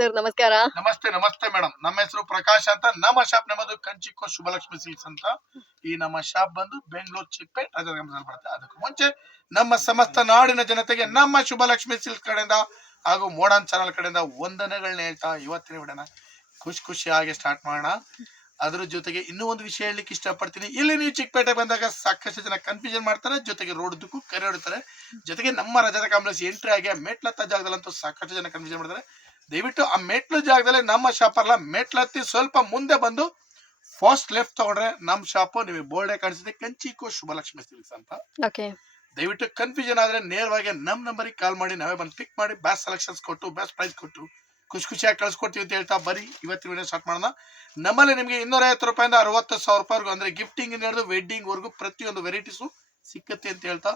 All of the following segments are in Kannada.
ಸರ್, ನಮಸ್ಕಾರ. ನಮಸ್ತೆ ನಮಸ್ತೆ ಮೇಡಮ್. ನಮ್ಮ ಹೆಸರು ಪ್ರಕಾಶ್ ಅಂತ. ನಮ್ಮ ಶಾಪ್ ನಮ್ಮದು ಕಂಚಿಕೋ ಶುಭಲಕ್ಷ್ಮಿ ಸಿಲ್ಕ್ಸ್ ಅಂತ. ಈ ನಮ್ಮ ಶಾಪ್ ಬಂದು ಬೆಂಗಳೂರು ಚಿಕ್ಕಪೇಟ್ ರಾಜಗಂಜದಲ್ಲಿ ಬರುತ್ತೆ. ಅದಕ್ಕೂ ಮುಂಚೆ ನಮ್ಮ ಸಮಸ್ತ ನಾಡಿನ ಜನತೆಗೆ ನಮ್ಮ ಶುಭಲಕ್ಷ್ಮಿ ಸಿಲ್ಕ್ಸ್ ಕಡೆಯಿಂದ ಹಾಗೂ ಮೋಡನ್ ಚಾನಲ್ ಕಡೆಯಿಂದ ವಂದನೆಗಳನ್ನ ಹೇಳ್ತಾ ಇವತ್ತಿನ ವಿಡನ ಖುಷಿ ಖುಷಿಯಾಗಿ ಸ್ಟಾರ್ಟ್ ಮಾಡೋಣ. ಅದ್ರ ಜೊತೆಗೆ ಇನ್ನೂ ಒಂದು ವಿಷಯ ಹೇಳಲಿಕ್ಕೆ ಇಷ್ಟಪಡ್ತೀನಿ. ಇಲ್ಲಿ ನೀವು ಚಿಕ್ಕಪೇಟೆ ಬಂದಾಗ ಸಾಕಷ್ಟು ಜನ ಕನ್ಫ್ಯೂಷನ್ ಮಾಡ್ತಾರೆ. ಜೊತೆಗೆ ರೋಡ್ದಕ್ಕೂ ಕರೆ ಹೊಡ್ತಾರೆ. ಜೊತೆಗೆ ನಮ್ಮ ರಜದ ಕಾಂಪ್ಲೆಕ್ಸ್ ಎಂಟ್ರಿ ಆಗಿ ಮೆಟ್ಲತ್ತ ಜಾಗದಲ್ಲಂತೂ ಸಾಕಷ್ಟು ಜನ ಕನ್ಫ್ಯೂಷನ್ ಮಾಡ್ತಾರೆ. ದಯವಿಟ್ಟು ಆ ಮೆಟ್ಲು ಜಾಗದಲ್ಲಿ ನಮ್ಮ ಶಾಪ್ ಅಲ್ಲ ಮೆಟ್ಲು ಹತ್ತಿ ಸ್ವಲ್ಪ ಮುಂದೆ ಬಂದು ಫಸ್ಟ್ ಲೆಫ್ಟ್ ತಗೊಂಡ್ರೆ ನಮ್ಮ ಶಾಪು ನಿಮಗೆ ಬೋರ್ಡೆ ಕಾಣಿಸುತ್ತೆ. ಕಂಚಿಕೋ ಶುಭಲಕ್ಷ್ಮಿ ಸಿಲ್ಕ್ಸ್ ಅಂತ. ಓಕೆ ದಯವಿಟ್ಟು ಕನ್ಫ್ಯೂಷನ್ ಆದ್ರೆ ನೇರವಾಗಿ ನಮ್ಮ ನಂಬರಿಗೆ ಕಾಲ್ ಮಾಡಿ ನಾವೇ ಬಂದು ಪಿಕ್ ಮಾಡಿ ಬೆಸ್ಟ್ ಸೆಲೆಕ್ಷನ್ಸ್ ಕೊಟ್ಟು ಬೆಸ್ಟ್ ಪ್ರೈಸ್ ಕೊಟ್ಟು ಖುಷಿ ಖುಷಿಯಾಗಿ ಕಳ್ಸಿಕೊಡ್ತೀವಿ ಅಂತ ಹೇಳ್ತಾ ಬರೀ ಇವತ್ತಿನ ವಿಡಿಯೋ ಸ್ಟಾರ್ಟ್ ಮಾಡೋಣ. ನಮ್ಮಲ್ಲಿ ನಿಮಗೆ ಇನ್ನೂರ ಐವತ್ತು ರೂಪಾಯಿಂದ ಅರವತ್ತು ಸಾವಿರ ರೂಪಾಯಿವರೆಗೂ ಅಂದ್ರೆ ಗಿಫ್ಟಿಂಗ್ ಹಿಡಿದು ವೆಡ್ಡಿಂಗ್ ವರೆಗೂ ಪ್ರತಿಯೊಂದು ವೆರೈಟೀಸು ಸಿಕ್ಕತ್ತೆ ಅಂತ ಹೇಳ್ತಾ.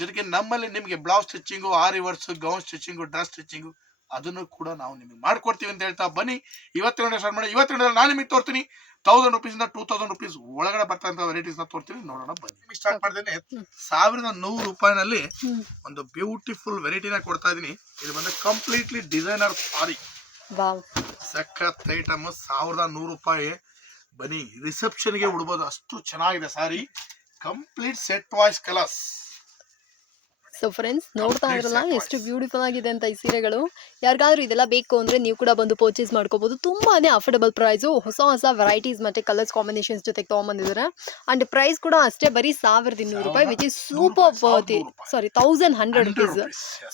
ಜೊತೆಗೆ ನಮ್ಮಲ್ಲಿ ನಿಮಗೆ blouse stitching aari works gown stitching dress stitching ಅದನ್ನು ಕೂಡ ನಾವು ನಿಮಗೆ ಮಾಡ್ಕೊಡ್ತೀವಿ ಅಂತ ಹೇಳ್ತಾ ಬನ್ನಿ. ಇವತ್ತಿನ ವಿಡಿಯೋ ಸ್ಟಾರ್ಟ್ ಮಾಡಿ ಇವತ್ತಿನ ವಿಡಿಯೋ ನಾನು ನಿಮಗೆ ತೋರ್ತೀನಿ. ತೌಸಂಡ್ ರುಪೀಸ್ ಇಂದ ಟೂ ತೌಸಂಡ್ ರುಪೀಸ್ ಒಳಗಡೆ ಬರ್ತಂತ ವೆರೈಟೀಸ್ನ ತೋರ್ತೀನಿ ನೋಡೋಣ ಬನ್ನಿ. ಸ್ಟಾರ್ಟ್ ಮಾಡ್ತೇನೆ ಸಾವಿರದ ನೂರು ರೂಪಾಯಿನಲ್ಲಿ ಒಂದು ಬ್ಯೂಟಿಫುಲ್ ವೆರೈಟಿನ ಕೊಡ್ತಾ ಇದೀನಿ. ಇದು ಬಂದ್ರೆ ಕಂಪ್ಲೀಟ್ಲಿ ಡಿಸೈನರ್ ಸಾರಿ ಸಖತ್ ಐಟಮ್ ಸಾವಿರದ ನೂರು ರೂಪಾಯಿ. ಬನ್ನಿ ರಿಸೆಪ್ಷನ್ಗೆ ಉಡ್ಬೋದು. ಅಷ್ಟು ಚೆನ್ನಾಗಿದೆ sari complete set wise colours so friends ನೋಡ್ತಾ ಇದ್ರಲ್ಲ ಎಷ್ಟು ಬ್ಯೂಟಿಫುಲ್ ಆಗಿದೆ ಅಂತ ಈ ಸೀರೆಗಳು. ಯಾರಿಗಾದ್ರೂ ಇದೆಲ್ಲ ಬೇಕು ಅಂದ್ರೆ ನೀವು ಕೂಡ ಬಂದು ಪರ್ಚೇಸ್ ಮಾಡ್ಕೋಬೋದು. ತುಂಬಾನೇ ಅಫರ್ಡಬಲ್ ಪ್ರೈಸು ಹೊಸ ಹೊಸ ವೆರೈಟೀಸ್ ಮತ್ತೆ ಕಲರ್ಸ್ ಕಾಂಬಿನೇಷನ್ಸ್ ಜೊತೆಗೆ ತೊಗೊಂಬಂದಿದ್ದಾರೆ. ಅಂಡ್ ಪ್ರೈಸ್ ಕೂಡ ಅಷ್ಟೇ ಬರೀ ಸಾವಿರದ ಇನ್ನೂರು ರೂಪಾಯಿ which is super sari thousand hundred rupees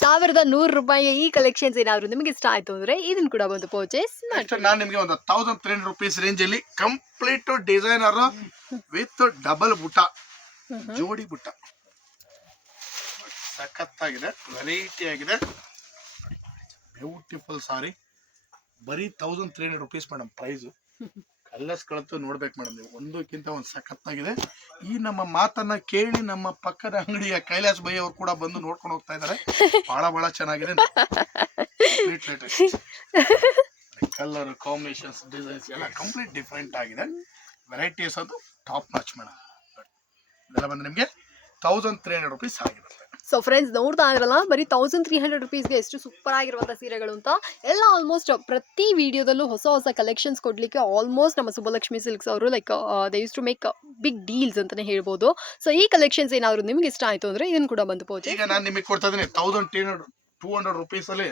ಸಾವಿರದ ನೂರು ರೂಪಾಯಿ ಈ ಕಲೆಕ್ಷನ್ಸ್ ಏನಾದರೂ ನಿಮಗೆ ಇಷ್ಟ ಆಯ್ತು ಅಂದ್ರೆ ಇದನ್ನ ಕೂಡ ಬಂದು ಪರ್ಚೇಸ್ ಮಾಡಿ ನಾನು ನಿಮಗೆ ಒಂದು ತೌಸಂಡ್ ತ್ರೀ ರುಪೀಸ್ ರೇಂಜ್ ಅಲ್ಲಿ ಕಂಪ್ಲೀಟ್ ಡಿಸೈನರ್ ವಿತ್ ಡಬಲ್ ಬುಟ್ಟ ಜೋಡಿ ಬುಟ್ಟ. ಸಖತ್ತಾಗಿದೆ ವೆರೈಟಿ ಆಗಿದೆ ಬ್ಯೂಟಿಫುಲ್ ಸಾರಿ ಬರೀ thousand three hundred rupees madam price ಕಲರ್ಸ್ಗಳಂತೂ ನೋಡ್ಬೇಕು ಮೇಡಮ್ ನೀವು. ಒಂದಕ್ಕಿಂತ ಒಂದು ಸಖತ್ತಾಗಿದೆ. ಈ ನಮ್ಮ ಮಾತನ್ನ ಕೇಳಿ ನಮ್ಮ ಪಕ್ಕದ ಅಂಗಡಿಯ ಕೈಲಾಸ್ ಬೈ ಅವರು ಕೂಡ ಬಂದು ನೋಡ್ಕೊಂಡು ಹೋಗ್ತಾ ಇದ್ದಾರೆ. ಬಹಳ ಬಹಳ ಚೆನ್ನಾಗಿದೆ. ಕಲರ್ ಕಾಂಬಿನೇಷನ್ಸ್ ಡಿಸೈನ್ಸ್ ಎಲ್ಲ ಕಂಪ್ಲೀಟ್ ಡಿಫ್ರೆಂಟ್ ಆಗಿದೆ. ವೆರೈಟೀಸ್ ಅದು ಟಾಪ್ ನಾಚ್ ಮೇಡಮ್ ಇದೆಲ್ಲ ಬಂದು ನಿಮಗೆ ತೌಸಂಡ್ ತ್ರೀ ಹಂಡ್ರೆಡ್ ರುಪೀಸ್ ಆಗಿರುತ್ತೆ ಸೊ ಫ್ರೆಂಡ್ಸ್ ನೋಡ್ತಾ ಇದ್ರಲ್ಲ ಬರೀ ತೌಸಂಡ್ ತ್ರೀ ಹಂಡ್ರೆಡ್ ರುಪೀಸ್ಗೆ ಎಷ್ಟು ಸೂಪರ್ ಆಗಿರುವಂಥ ಸೀರೆಗಳು ಅಂತ ಎಲ್ಲ ಆಲ್ಮೋಸ್ಟ್ ಪ್ರತಿ ವಿಡಿಯೋದಲ್ಲೂ ಹೊಸ ಹೊಸ ಕಲೆಕ್ಷನ್ಸ್ ಕೊಡಲಿಕ್ಕೆ ಆಲ್ಮೋಸ್ಟ್ ನಮ್ಮ ಸುಬ್ಬಲಕ್ಷ್ಮಿ ಸಿಲ್ಕ್ಸ್ ಅವರು like they use to make big deals ಅಂತಲೇ ಹೇಳ್ಬೋದು. ಸೊ ಈ ಕಲೆಕ್ಷನ್ಸ್ ಏನಾದರೂ ನಿಮ್ಗೆ ಇಷ್ಟ ಆಯಿತು ಅಂದರೆ ಇದನ್ನು ಕೂಡ ಬಂದು ಪೂಜೆ ಈಗ ನಾನು ನಿಮಗೆ ಕೊಡ್ತಾ ಇದೀನಿ thousand two hundred two hundred rupees ಅಲ್ಲಿ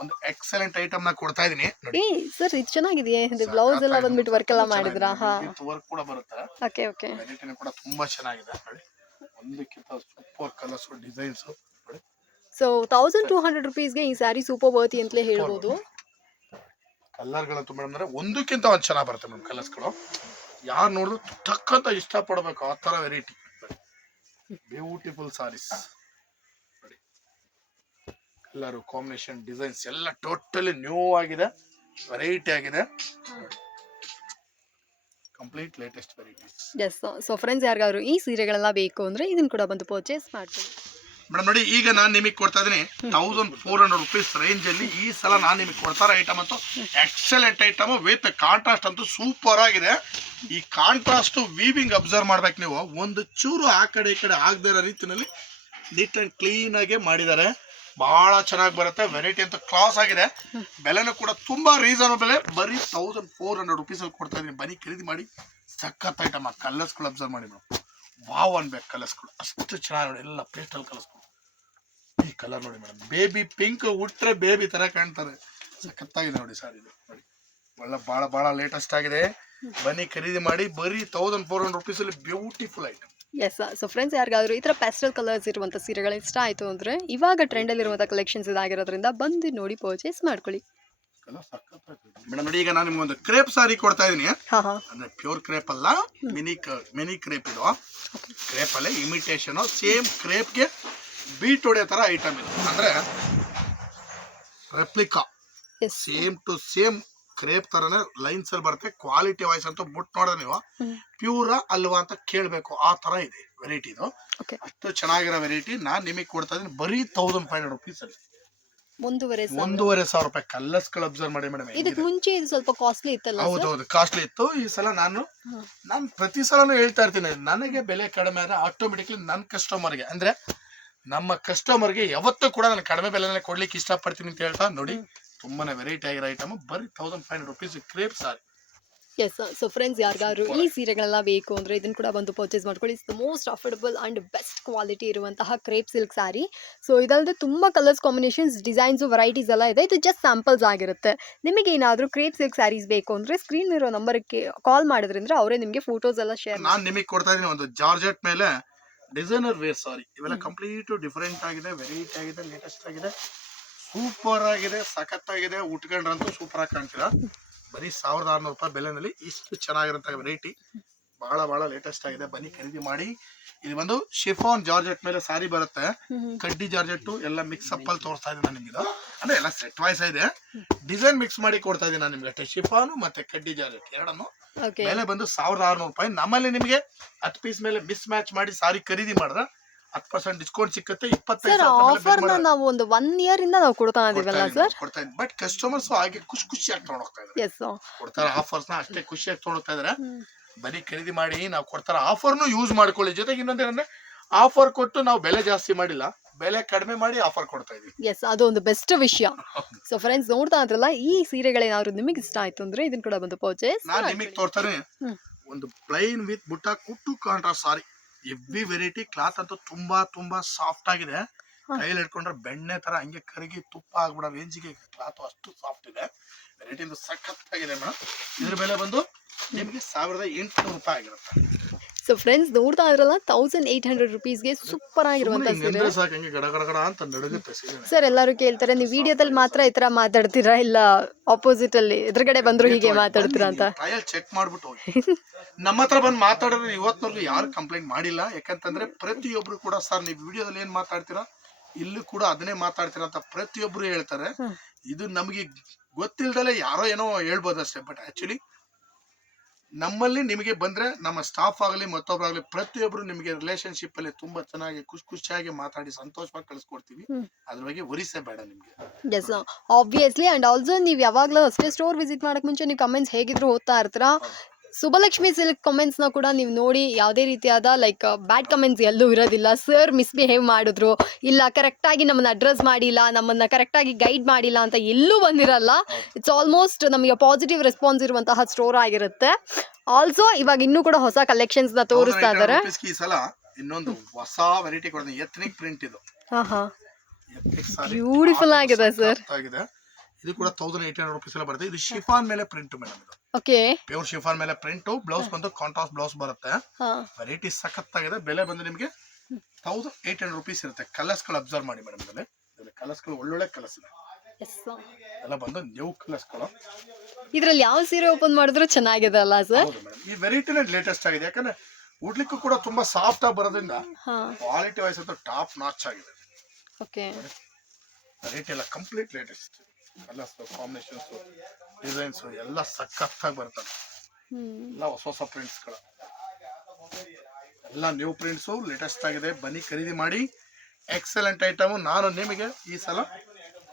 ಒಂದು ಎಕ್ಸಲೆಂಟ್ ಐಟಮ್ನ ಕೊಡ್ತಾ ಇದೀನಿ ಏ ಸರ್ ಇದು ಚೆನ್ನಾಗಿದೆಯೇ? ಇದು ಬ್ಲೌಸ್ ಎಲ್ಲ ಬಂದ್ಬಿಟ್ಟು ವರ್ಕ್ ಎಲ್ಲ ಮಾಡಿದ್ರಾ? ಹಾ. ವರ್ಕ್ ಕೂಡ ಬರುತ್ತೆ. ಓಕೆ ಓಕೆ ಕೂಡ ತುಂಬಾ ಚೆನ್ನಾಗಿದೆ. ನೋಡಿ. ಒಂದಕ್ಕಿಂತ super colours designs so thousand two hundred ರುಪೀಸ್ಗೆ ಈ ಸ್ಯಾರಿ ಸೂಪರ್ ಬರ್ತಿ ಅಂತಲೇ ಹೇಳ್ಬೋದು. ಕಲರ್ಗಳಂತೂ ಮೇಡಮ್ ಅಂದ್ರೆ ಒಂದಕ್ಕಿಂತ ಒಂದು ಚೆನ್ನಾಗಿ ಬರುತ್ತೆ ಮೇಡಮ್ ಕಲರ್ಸ್ಗಳು ಯಾರು ನೋಡಿದ್ರು ತಕ್ಕಂತ ಇಷ್ಟಪಡಬೇಕು ಆ ಥರ variety beautiful saris colour combination designs ಎಲ್ಲ ಟೋಟಲಿ ನ್ಯೂ ಆಗಿದೆ ವೆರೈಟಿ ಆಗಿದೆ. Complete latest varieties yes so friends ಯಾರಿಗಾದ್ರು ಈ ಸೀರೆಗಳೆಲ್ಲ ಬೇಕು ಅಂದರೆ ಇದನ್ನು ಕೂಡ ಬಂದು ಪರ್ಚೇಸ್ ಮಾಡ್ಕೊಳ್ಳಿ ಮೇಡಮ್ ನೋಡಿ ಈಗ ನಾನು ನಿಮಗೆ ಕೊಡ್ತಾ ಇದ್ದೀನಿ thousand four hundred rupees range ಅಲ್ಲಿ ಈ ಸಲ ನಾನು ನಿಮಗೆ ಕೊಡ್ತಾರ ಐಟಮ್ ಅಂತೂ ಎಕ್ಸಲೆಂಟ್ ಐಟಮ್ ವಿತ್ ಕಾಂಟ್ರಾಸ್ಟ್ ಅಂತೂ ಸೂಪರ್ ಆಗಿದೆ. ಈ ಕಾಂಟ್ರಾಸ್ಟ್ ವೀವಿಂಗ್ ಅಬ್ಸರ್ವ್ ಮಾಡ್ಬೇಕು ನೀವು. ಒಂದು ಚೂರು ಆ ಕಡೆ ಈ ಕಡೆ ಆಗದೆ ಇರೋ ರೀತಿನಲ್ಲಿ ನೀಟ್ ಅಂಡ್ ಕ್ಲೀನ್ ಆಗಿ ಮಾಡಿದ್ದಾರೆ. ಬಹಳ ಚೆನ್ನಾಗಿ ಬರುತ್ತೆ. ವೆರೈಟಿ ಅಂತ ಕ್ಲಾಸ್ ಆಗಿದೆ. ಬೆಲೆನೂ ಕೂಡ ತುಂಬಾ ರೀಸನಬಲ್ ಬರೀ ತೌಸಂಡ್ ಫೋರ್ ಹಂಡ್ರೆಡ್ ರುಪೀಸ್ ಅಲ್ಲಿ ಕೊಡ್ತಾ ಇದೀನಿ ಬನ್ನಿ, ಖರೀದಿ ಮಾಡಿ. ಸಖತ್ ಐಟಮ್ ಆ. ಕಲರ್ಸ್ಗಳು ಅಬ್ಸರ್ವ್ ಮಾಡಿ ಮೇಡಮ್. ವಾವ್ ಅನ್ಬೇಕು ಕಲರ್ಸ್ಗಳು ಅಷ್ಟು ಚೆನ್ನಾಗಿ ನೋಡಿ. ಎಲ್ಲ ಪೇಸ್ಟಲ್ ಕಲರ್ಸ್ಗಳು ಈ ಕಲರ್ ನೋಡಿ ಮೇಡಮ್. ಬೇಬಿ ಪಿಂಕ್ ಉಟ್ರೆ ಬೇಬಿ ತರ ಕಾಣ್ತಾರೆ. ಸಖತ್ತಾಗಿದೆ ನೋಡಿ ಸರ್ ಇದು. ನೋಡಿ. ಒಳ್ಳೆ ಭಾಳ ಭಾಳ ಲೇಟೆಸ್ಟ್ ಆಗಿದೆ. ಬನ್ನಿ ಖರೀದಿ ಮಾಡಿ ಬರೀ ತೌಸಂಡ್ ಫೋರ್ ಹಂಡ್ರೆಡ್ ರುಪೀಸ್ ಅಲ್ಲಿ beautiful item yes so friends ಯಾರಿಗಾದ್ರೂ ಈ ಥರ ಪ್ಯಾಸ್ಟಲ್ ಕಲರ್ಸ್ ಇರುವಂಥ ಸೀರೆಗಳು ಇಷ್ಟ ಆಯಿತು ಅಂದರೆ ಇವಾಗ ಟ್ರೆಂಡಲ್ಲಿರುವಂಥ ಕಲೆಕ್ಷನ್ಸ್ ಇದಾಗಿರೋದ್ರಿಂದ ಬಂದು ನೋಡಿ ಪರ್ಚೇಸ್ ಮಾಡ್ಕೊಳ್ಳಿ. ಮೇಡಮ್ ನೋಡಿ ಈಗ ನಾನು ನಿಮ್ಗೆ ಒಂದು ಕ್ರೇಪ್ ಸಾರಿ ಕೊಡ್ತಾ ಇದೀನಿ. ಅಂದ್ರೆ ಪ್ಯೂರ್ ಕ್ರೇಪ್ ಅಲ್ಲ ಮಿನಿ ಮಿನಿ ಕ್ರೇಪ್ ಇದು. ಕ್ರೇಪ್ ಅಲ್ಲೇ ಇಮಿಟೇಷನ್ ಸೇಮ್ ಕ್ರೇಪ್ಗೆ ಬೀಟ್ ಹೊಡೆಯೋ ತರ ಐಟಮ್ ಇದು. ಅಂದ್ರೆ replica same to same crepe ತರನೇ ಲೈನ್ಸ್ ಅಲ್ಲಿ ಬರುತ್ತೆ. ಕ್ವಾಲಿಟಿ ವಾಯ್ಸ್ ಅಂತ ಬುಟ್ ನೋಡಿದ್ರೆ ನೀವು ಪ್ಯೂರ ಅಲ್ವಾ ಅಂತ ಕೇಳಬೇಕು. ಆ ತರ ಇದೆ ವೆರೈಟಿ ಇದು. ಅಷ್ಟು ಚೆನ್ನಾಗಿರೋ ವೆರೈಟಿ ನಾನ್ ನಿಮಗೆ ಕೊಡ್ತಾ ಇದ್ದೀನಿ ಬರೀ ತೌಸಂಡ್ ಫೈವ್ ಹಂಡ್ರೆಡ್ ರುಪೀಸ್ ಅಲ್ಲಿ. ಒಂದೂವರೆ ಸಾವಿರ. ಒಂದೂವರೆ ಸಾವಿರ ರೂಪಾಯಿ ಕಲ್ಲರ್ಸ್ಗಳು ಅಬ್ಸರ್ವ್ ಮಾಡಿ ಮೇಡಮ್ ಇದಕ್ಕೆ ಮುಂಚೆ ಇದು ಸ್ವಲ್ಪ ಕಾಸ್ಟ್ಲಿ ಇತ್ತಲ್ಲ ಹೌದು ಹೌದು ಕಾಸ್ಟ್ಲಿ ಇತ್ತು. ಈ ಸಲ ನಾನು ನಾನು ಪ್ರತಿ ಸಲನೂ ಹೇಳ್ತಾ ಇರ್ತೀನಿ ನನಗೆ ಬೆಲೆ ಕಡಿಮೆ ಆದ್ರೆ ಆಟೋಮೆಟಿಕ್ಲಿ ನನ್ನ ಕಸ್ಟಮರ್ಗೆ ಅಂದ್ರೆ ನಮ್ಮ ಕಸ್ಟಮರ್ಗೆ ಯಾವತ್ತೂ ಕೂಡ ನಾನು ಕಡಿಮೆ ಬೆಲೆನೇ ಕೊಡ್ಲಿಕ್ಕೆ ಇಷ್ಟಪಡ್ತೀನಿ ಅಂತ ಹೇಳ್ತಾ ನೋಡಿ. ತುಂಬಾನೇ ವೆರೈಟಿ ಆಗಿರೋ ಐಟಮ್ ಬರೀ thousand five hundred rupees crepe sari. Yes so friends ಯಾರಿಗಾದ್ರು ಈ ಸೀರೆಗಳೆಲ್ಲ ಬೇಕು ಅಂದರೆ ಇದನ್ನು ಕೂಡ ಬಂದು ಪರ್ಚೇಸ್ ಮಾಡ್ಕೊಳ್ಳಿ. It's the most affordable and best quality ಇರುವಂತಹ ಕ್ರೇಪ್ ಸಿಲ್ಕ್ ಸ್ಯಾರಿ ಸೊ ಇದಲ್ಲದೆ ತುಂಬ ಕಲರ್ಸ್ ಕಾಂಬಿನೇಷನ್ಸ್ ಡಿಸೈನ್ಸು ವೆರೈಟೀಸ್ ಎಲ್ಲ ಇದೆ. ಇದು ಜಸ್ಟ್ ಸ್ಯಾಂಪಲ್ಸ್ ಆಗಿರುತ್ತೆ. ನಿಮಗೆ ಏನಾದರೂ ಕ್ರೇಪ್ ಸಿಲ್ಕ್ ಸ್ಯಾರೀಸ್ ಬೇಕು ಅಂದರೆ ಸ್ಕ್ರೀನ್ ಇರೋ ನಂಬರ್ಗೆ ಕಾಲ್ ಮಾಡಿದ್ರಿಂದ ಅವರೇ ನಿಮಗೆ ಫೋಟೋಸ್ ಎಲ್ಲ ಶೇರ್ ನಾನು ನಿಮಗೆ ಕೊಡ್ತಾ ಇದೀನಿ ಒಂದು ಜಾರ್ಜೆಟ್ ಮೇಲೆ ಡಿಸೈನರ್ ವೇರ್ ಸಾರಿ. ಇವೆಲ್ಲ ಕಂಪ್ಲೀಟ್ ಡಿಫರೆಂಟ್ ಆಗಿದೆ ವೆರೈಟಿ ಆಗಿದೆ ಲೇಟೆಸ್ಟ್ ಆಗಿದೆ. ಸೂಪರ್ ಆಗಿದೆ ಸಖತ್ತಾಗಿದೆ ಉಟ್ಕೊಂಡ್ರಂತೂ ಸೂಪರ್ ಆಗಿ ಕಾಣ್ತೀರಾ ಬರೀ ಸಾವಿರದ ಆರ್ನೂರು ರೂಪಾಯಿ ಬೆಲೆನಲ್ಲಿ ಇಷ್ಟು ಚೆನ್ನಾಗಿರೋಂಥ ವೆರೈಟಿ ಬಹಳ ಬಹಳ ಲೇಟೆಸ್ಟ್ ಆಗಿದೆ. ಬನ್ನಿ ಖರೀದಿ ಮಾಡಿ. ಇಲ್ಲಿ ಬಂದು ಶಿಫಾನ್ ಜಾರ್ಜೆಟ್ ಮೇಲೆ ಸಾರಿ ಬರುತ್ತೆ. ಕಡ್ಡಿ ಜಾರ್ಜೆಟ್ ಎಲ್ಲ ಮಿಕ್ಸ್ ಅಪ್ ಅಲ್ಲಿ ತೋರಿಸ್ತಾ ಇದ್ದೀನಿ ನಾನು ನಿಮ್ಗೆ ಅಂದ್ರೆ ಎಲ್ಲ ಸೆಟ್ ವಾಯ್ಸ್ ಇದೆ ಡಿಸೈನ್ ಮಿಕ್ಸ್ ಮಾಡಿ ಕೊಡ್ತಾ ಇದ್ದೀನಿ ನಾನು ನಿಮ್ಗೆ. ಶಿಫಾನು ಮತ್ತೆ ಕಡ್ಡಿ ಜಾರ್ಜೆಟ್ ಎರಡನ್ನು. ಮೇಲೆ ಬಂದು ಸಾವಿರದ ಆರ್ನೂರು ರೂಪಾಯಿ. ನಮ್ಮಲ್ಲಿ ನಿಮಗೆ ಹತ್ತು ಪೀಸ್ ಮೇಲೆ ಮಿಸ್ ಮ್ಯಾಚ್ ಮಾಡಿ ಸಾರಿ ಖರೀದಿ ಮಾಡಿದ್ರೆ ಹತ್ತು ಪರ್ಸೆಂಟ್ ಡಿಸ್ಕೌಂಟ್ ಸಿಕ್ಕತ್ತೆ ಇಪ್ಪತ್ತೈದು ಆಫರ್ ನಾವು ಒಂದು ಒನ್ ಇಂದ ನಾವು ಕೊಡ್ತಾ ಇದೀವಲ್ಲ ಸರ್ ಕೊಡ್ತಾ ಇದ್ದೀನಿ. ಬಟ್ ಕಸ್ಟಮರ್ಸ್ ಹಾಗೆ ಖುಷಿ ಖುಷಿಯಾಗಿ ತಗೊಂಡ್ ಹೋಗ್ತಾ ಇದ್ದಾರೆ. ಎಸ್ ಕೊಡ್ತಾರೆ ಆಫರ್ಸ್ನ ಅಷ್ಟೇ ಖುಷಿಯಾಗಿ ತಗೊಂಡ್ ಹೋಗ್ತಾ ಇದಾರೆ ಬರೀ ಖರೀದಿ ಮಾಡಿ ನಾವು ಕೊಡ್ತಾರ ಆಫರ್ನು ಯೂಸ್ ಮಾಡ್ಕೊಳ್ಳಿ. ಜೊತೆಗೆ ಇನ್ನೊಂದೇನಂದ್ರೆ ಆಫರ್ ಕೊಟ್ಟು ನಾವು ಬೆಲೆ ಜಾಸ್ತಿ ಮಾಡಿಲ್ಲ. ಬೆಲೆ ಕಡಿಮೆ ಮಾಡಿ ಆಫರ್ ಕೊಡ್ತಾ ಇದೀವಿ ಎಸ್ ಅದು ಒಂದು ಬೆಸ್ಟ್ ವಿಷಯ. ಸೊ ಫ್ರೆಂಡ್ಸ್ ನೋಡ್ತಾ ಇದ್ರಲ್ಲ ಈ ಸೀರೆಗಳೇನಾದ್ರು ನಿಮಗೆ ಇಷ್ಟ ಆಯ್ತು ಅಂದ್ರೆ ಇದನ್ನ ಕೂಡ ಬಂದು ಪರ್ಚೇಸ್ ನಾನು ನಿಮಗೆ ತೋರ್ತಾನೆ ಒಂದು ಪ್ಲೈನ್ ವಿತ್ ಬುಟ್ಟ ಕುಟ್ಟು ಕಾಂಟ್ರಾ ಸಾರಿ. ಎವ್ರಿ ವೆರೈಟಿ ಕ್ಲಾತ್ ಅಂತೂ ತುಂಬಾ ತುಂಬಾ ಸಾಫ್ಟ್ ಆಗಿದೆ. ಕೈಲಿ ಹಿಡ್ಕೊಂಡ್ರೆ ಬೆಣ್ಣೆ ತರ ಹಂಗೆ ಕರಗಿ ತುಪ್ಪ ಆಗ್ಬಿಡ ರೇಂಜಿಗೆ ಕ್ಲಾತ್ ಅಷ್ಟು ಸಾಫ್ಟ್ ಇದೆ. ವೆರೈಟಿ ಸಖತ್ತಾಗಿದೆ ಮೇಡಮ್ ಇದ್ರ ಬೆಲೆ ಬಂದು ನಿಮಗೆ ಸಾವಿರದ ಎಂಟುನೂರು ರೂಪಾಯಿ ಆಗಿರುತ್ತೆ. ಸೊ ಫ್ರೆಂಡ್ಸ್ ನೋಡ್ತಾ ಇದ್ರಲ್ಲ ತೌಸಂಡ್ ಏಟ್ ಹಂಡ್ರೆಡ್ ರುಪೀಸ್ಗೆ ಸೂಪರ್ ಆಗಿರುವಂತ ಸೀರೆ. ಎಲ್ಲರೂ ಕೇಳ್ತಾರೆ ನೀವು ವಿಡಿಯೋದಲ್ಲಿ ಮಾತ್ರ ಈ ತರ ಮಾತಾಡ್ತೀರಾ ಇಲ್ಲ ಆಪೋಸಿಟ್ ಅಲ್ಲಿ? ಎದುರುಗಡೆ ಬಂದ್ರು ಹೀಗೆ ಮಾತಾಡ್ತೀರಾ ಅಂತ? ಚೆಕ್ ಮಾಡ್ಬಿಟ್ಟು ನಮ್ಮ ಹತ್ರ ಬಂದು ಮಾತಾಡಿದ್ರೆ ಇವತ್ತಿನವರೆಗೂ ಯಾರು ಕಂಪ್ಲೇಂಟ್ ಮಾಡಿಲ್ಲ. ಯಾಕಂತಂದ್ರೆ ಪ್ರತಿಯೊಬ್ರು ಕೂಡ ಸರ್ ನೀವು ವಿಡಿಯೋದಲ್ಲಿ ಏನ್ ಮಾತಾಡ್ತೀರಾ? ಇಲ್ಲೂ ಕೂಡ ಅದನ್ನೇ ಮಾತಾಡ್ತೀರಾ ಅಂತ ಪ್ರತಿಯೊಬ್ರು ಹೇಳ್ತಾರೆ. ಇದು ನಮಗೆ ಗೊತ್ತಿಲ್ದಲೆ ಯಾರೋ ಏನೋ ಹೇಳ್ಬೋದು ಅಷ್ಟೇ ಬಟ್ ಆಕ್ಚುಲಿ ನಮ್ಮಲ್ಲಿ ನಿಮಗೆ ಬಂದ್ರೆ ನಮ್ಮ ಸ್ಟಾಫ್ ಆಗಲಿ ಮತ್ತೊಬ್ಬರಾಗಲಿ ಪ್ರತಿಯೊಬ್ರು ನಿಮಗೆ ರಿಲೇಶನ್ಶಿಪ್ ಅಲ್ಲಿ ತುಂಬಾ ಚೆನ್ನಾಗಿ ಖುಷಿ ಖುಷಿಯಾಗಿ ಮಾತಾಡಿ ಸಂತೋಷವಾಗಿ ಕಳಿಸ್ಕೊಡ್ತೀವಿ. ಅದ್ರ ಬಗ್ಗೆ ವರಿಸೇ ಬೇಡ ನಿಮ್ಗೆ. ಎಸ್ ಆಬ್ವಿಯಸ್ಲಿ ಅಂಡ್ ಆಲ್ಸೋ ನೀವು ಯಾವಾಗಲೂ ಅಷ್ಟೇ ಸ್ಟೋರ್ ವಿಸಿಟ್ ಮಾಡಕ್ ಮುಂಚೆ ನೀವು ಕಮೆಂಟ್ಸ್ ಹೇಗಿದ್ರು ಓದ್ತಾ ಇರ್ತೀರಾ? ಸುಬಲಕ್ಷ್ಮಿ ಸಿಲ್ಕ್ ಕಮೆಂಟ್ಸ್ನ ಕೂಡ ನೀವು ನೋಡಿ ಯಾವುದೇ ರೀತಿಯಾದ ಲೈಕ್ ಬ್ಯಾಡ್ ಕಮೆಂಟ್ಸ್ ಎಲ್ಲೂ ಇರೋದಿಲ್ಲ. ಸರ್ ಮಿಸ್ಬಿಹೇವ್ ಮಾಡಿದ್ರು. ಇಲ್ಲ ಕರೆಕ್ಟಾಗಿ ನಮ್ಮನ್ನ ಅಡ್ರೆಸ್ ಮಾಡಿಲ್ಲ ನಮ್ಮನ್ನ ಕರೆಕ್ಟಾಗಿ ಗೈಡ್ ಮಾಡಿಲ್ಲ ಅಂತ ಎಲ್ಲೂ ಬಂದಿರಲ್ಲ. ಇಟ್ಸ್ ಆಲ್ಮೋಸ್ಟ್ ನಮಗೆ ಪಾಸಿಟಿವ್ ರೆಸ್ಪಾನ್ಸ್ ಇರುವಂತಹ ಸ್ಟೋರ್ ಆಗಿರುತ್ತೆ. ಆಲ್ಸೋ ಇವಾಗ ಇನ್ನೂ ಕೂಡ ಹೊಸ ಕಲೆಕ್ಷನ್ಸ್ನ ತೋರಿಸ್ತಾ ಇದ್ದಾರೆ. ಈ ಸಲ ಇನ್ನೊಂದು ಹೊಸ ವೆರೈಟಿ ಕೊಡ್ತೀನಿ. ಎಥ್ನಿಕ್ ಪ್ರಿಂಟ್ ಇದು. ಹಾಂ ಹಾಂ Ethnic ಸರ್ ಆಗಿದೆ. ಇದು ಕೂಡ ತೌಸಂಡ್ ಏಟ್ ಹಂಡ್ರೆಡ್ ರುಪೀಸ್ ಎಲ್ಲ ಬರುತ್ತೆ. ಇದು ಶಿಫಾನ್ ಮೇಲೆ ಪ್ರಿಂಟ್ ಮೇಡಮ್ ಇದು. ಓಕೆ ಪ್ಯೂರ್ ಶಿಫಾನ್ ಮೇಲೆ ಪ್ರಿಂಟ್ ಬ್ಲೌಸ್ ಬಂದು ಕಾಂಟ್ರಾಸ್ಟ್ ಬ್ಲೌಸ್ ಬರುತ್ತೆ. ವೆರೈಟಿ ಸಖತ್ತಾಗಿದೆ. ಬೆಲೆ ಬಂದು ನಿಮಗೆ ತೌಸಂಡ್ ಏಟ್ ಹಂಡ್ರೆಡ್ ರುಪೀಸ್ ಇರುತ್ತೆ. ಕಲರ್ಸ್ಗಳು ಅಬ್ಸರ್ವ್ ಮಾಡಿ ಮೇಡಮ್ ಇದರಲ್ಲಿ. ಕಲರ್ಸ್ಗಳು ಒಳ್ಳೊಳ್ಳೆ ಕಲರ್ಸ್ ಇದೆ ಎಲ್ಲ ಬಂದು ನ್ಯೂ ಕಲರ್ಸ್ಗಳು. ಇದ್ರಲ್ಲಿ ಯಾವ ಸೀರೆ ಓಪನ್ ಮಾಡಿದ್ರು ಚೆನ್ನಾಗಿದೆ ಅಲ್ಲ ಸರ್ ಈ ವೆರೈಟಿನೇ ಲೇಟೆಸ್ಟ್ ಆಗಿದೆ. ಯಾಕಂದ್ರೆ ಉಡ್ಲಿಕ್ಕೂ ಕೂಡ ತುಂಬಾ ಸಾಫ್ಟ್ ಆಗಿ ಬರೋದ್ರಿಂದ ಕ್ವಾಲಿಟಿ ವೈಸ್ ಅಂತೂ ಟಾಪ್ ನಾಚ್ ಆಗಿದೆ. ಓಕೆ ರೇಟ್ ಎಲ್ಲ complete latest colours combinations designs ಎಲ್ಲ ಸಖತ್ತಾಗಿ ಬರ್ತದೆ ಎಲ್ಲ ಹೊಸ ಹೊಸ ಪ್ರಿಂಟ್ಸ್ಗಳು ಎಲ್ಲ ನ್ಯೂ ಪ್ರಿಂಟ್ಸು ಲೇಟೆಸ್ಟ್ ಆಗಿದೆ. ಬನ್ನಿ ಖರೀದಿ ಮಾಡಿ. ಎಕ್ಸಲೆಂಟ್ ಐಟಮ್ ನಾನು ನಿಮಗೆ ಈ ಸಲ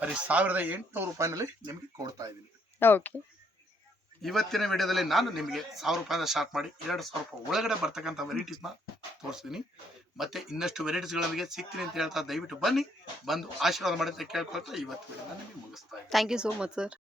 ಬರೀ ಸಾವಿರದ ಎಂಟುನೂರು ರೂಪಾಯಿನಲ್ಲಿ ನಿಮಗೆ ಕೊಡ್ತಾ ಇದ್ದೀನಿ. ಓಕೆ ಇವತ್ತಿನ ವಿಡಿಯೋದಲ್ಲಿ ನಾನು ನಿಮಗೆ ಸಾವಿರ ರೂಪಾಯಿಂದ ಸ್ಟಾರ್ಟ್ ಮಾಡಿ ಎರಡು ಸಾವಿರ ರೂಪಾಯಿ ಒಳಗಡೆ ಬರ್ತಕ್ಕಂಥ ವೆರೈಟೀಸ್ನ ತೋರಿಸ್ತೀನಿ. ಮತ್ತೆ ಇನ್ನಷ್ಟು ವೆರೈಟೀಸ್ಗಳೊಂದಿಗೆ ಸಿಗ್ತೀನಿ ಅಂತ ಹೇಳ್ತಾ ದಯವಿಟ್ಟು ಬನ್ನಿ. ಬಂದು ಆಶೀರ್ವಾದ ಮಾಡಿ ಅಂತ ಕೇಳ್ಕೊಳ್ತಾ ಇವತ್ತು ನಿಮಗೆ ಮುಗಿಸ್ತಾ ಇದ್ದೀನಿ. Thank you so much sir